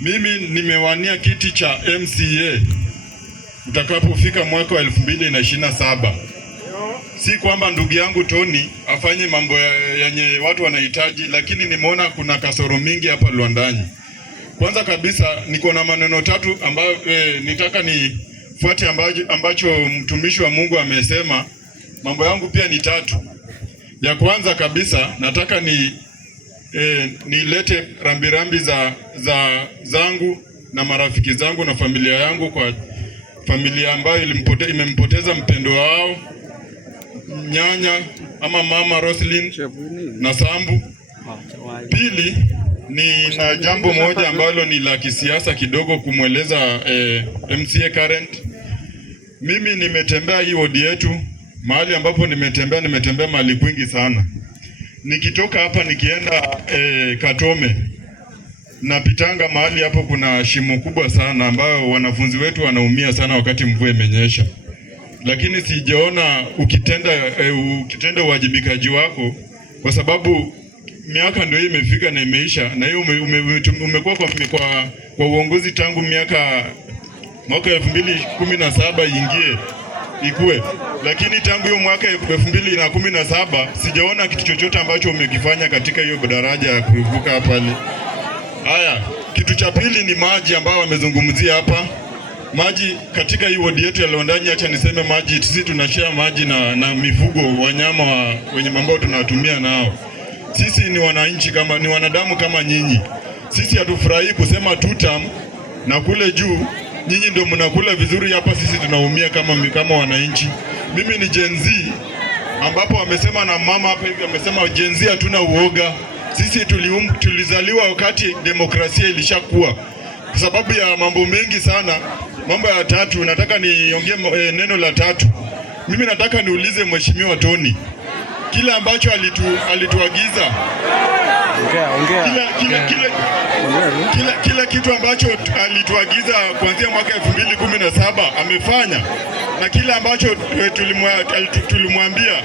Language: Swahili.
Mimi nimewania kiti cha MCA utakapofika mwaka wa 2027. Si kwamba ndugu yangu Tony afanye mambo yenye watu wanahitaji, lakini nimeona kuna kasoro mingi hapa Luandanyi. Kwanza kabisa niko na maneno tatu ambayo nitaka nifuate ambacho mtumishi wa Mungu amesema. Mambo yangu pia ni tatu. Ya kwanza kabisa nataka nilete rambirambi zangu na marafiki zangu na familia yangu kwa familia ambayo imempoteza mpendo wao, nyanya ama mama Roslyn na Sambu. Pili ni na jambo moja ambalo ni la kisiasa kidogo kumweleza MCA current. Mimi nimetembea hii wodi yetu, mahali ambapo nimetembea mahali kwingi sana. Nikitoka hapa nikienda Katome napitanga mahali hapo kuna shimo kubwa sana ambayo wanafunzi wetu wanaumia sana wakati mvua imenyesha. Lakini sijaona ukitenda uwajibikaji wako, kwa sababu miaka ndio imefika na imeisha, na hiyo umekuwa kwa uongozi tangu mwaka 2017 ikue. Lakini tangu hiyo mwaka 2017 sijaona kitu chochote ambacho umekifanya katika hiyo daraja ya kuvuka pale. Haya, kitu cha pili ni maji ambayo wamezungumzia hapa. Maji katika hii wodi yetu ya Luandanyi, acha niseme maji, sisi tunashare maji na mifugo, wanyama wenye ambao tunatumia nao. Sisi ni wananchi ni wanadamu kama nyinyi. Sisi hatufurahi kusema tutam na kule juu nyinyi ndio mnakula vizuri, hapa sisi tunaumia kama wananchi. Mimi ni Gen Z, ambapo wamesema na mama hapa hivi amesema Gen Z hatuna uoga. Sisi tulizaliwa wakati demokrasia ilishakuwa. Kwa sababu ya mambo mengi sana, mambo ya tatu, nataka niongee neno la tatu. Mimi nataka niulize Mheshimiwa Tony, kila ambacho alituagiza kila kitu ambacho alituagiza kuanzia mwaka 2017 amefanya, na kila ambacho tulimwambia